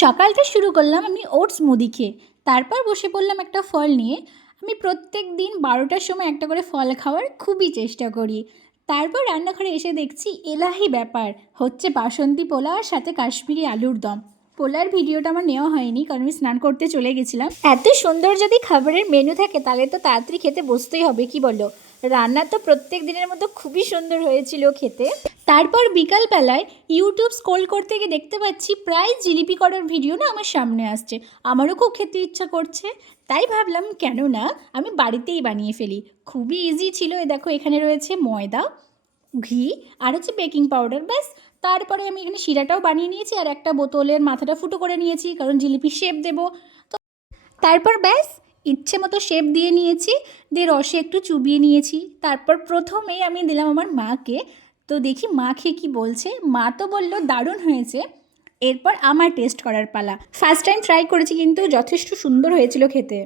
সকালটা শুরু করলাম আমি ওটস মুড়ি খেয়ে। তারপর বসে পড়লাম একটা ফল নিয়ে। আমি প্রত্যেক দিন 12টার সময় একটা করে ফল খাওয়ার খুবই চেষ্টা করি। তারপর রান্নাঘরে এসে দেখছি এলাহি ব্যাপার, হচ্ছে বাসন্তী পোলাও আর সাথে কাশ্মীরি আলুর দম। পোলার ভিডিওটা আমার নেওয়া হয়নি কারণ আমি স্নান করতে চলে গেছিলাম। এত সুন্দর যদি খাবারের মেনু থাকে তাহলে তো তাড়াতাড়ি খেতে বসতেই হবে, কি বলো? রান্না তো প্রত্যেক দিনের মতো খুবই সুন্দর হয়েছিল খেতে। তারপর বিকালবেলায় ইউটিউব স্ক্রোল করতে গিয়ে দেখতে পাচ্ছি প্রায় জিলিপি করার ভিডিও না আমার সামনে আসছে। আমারও খুব খেতে ইচ্ছা করছে, তাই ভাবলাম কেন না আমি বাড়িতেই বানিয়ে ফেলি। খুবই ইজি ছিল। এ দেখো, এখানে রয়েছে ময়দা, ঘি আর হচ্ছে বেকিং পাউডার, ব্যাস। তারপরে আমি এখানে শিরাটাও বানিয়ে নিয়েছি আর একটা বোতলের মাথাটা ফুটো করে নিয়েছি কারণ জিলিপি শেপ দেবো। তো তারপর ব্যাস ইচ্ছে মতো শেপ দিয়ে নিয়েছি, দিয়ে রসে একটু চুবিয়ে নিয়েছি। তারপর প্রথমেই আমি দিলাম আমার মাকে। তো দেখি মা খেয়ে কী বলছে। মা তো বললো দারুণ হয়েছে। এরপর আমার টেস্ট করার পালা। ফার্স্ট টাইম ট্রাই করেছি কিন্তু যথেষ্ট সুন্দর হয়েছিল খেতে।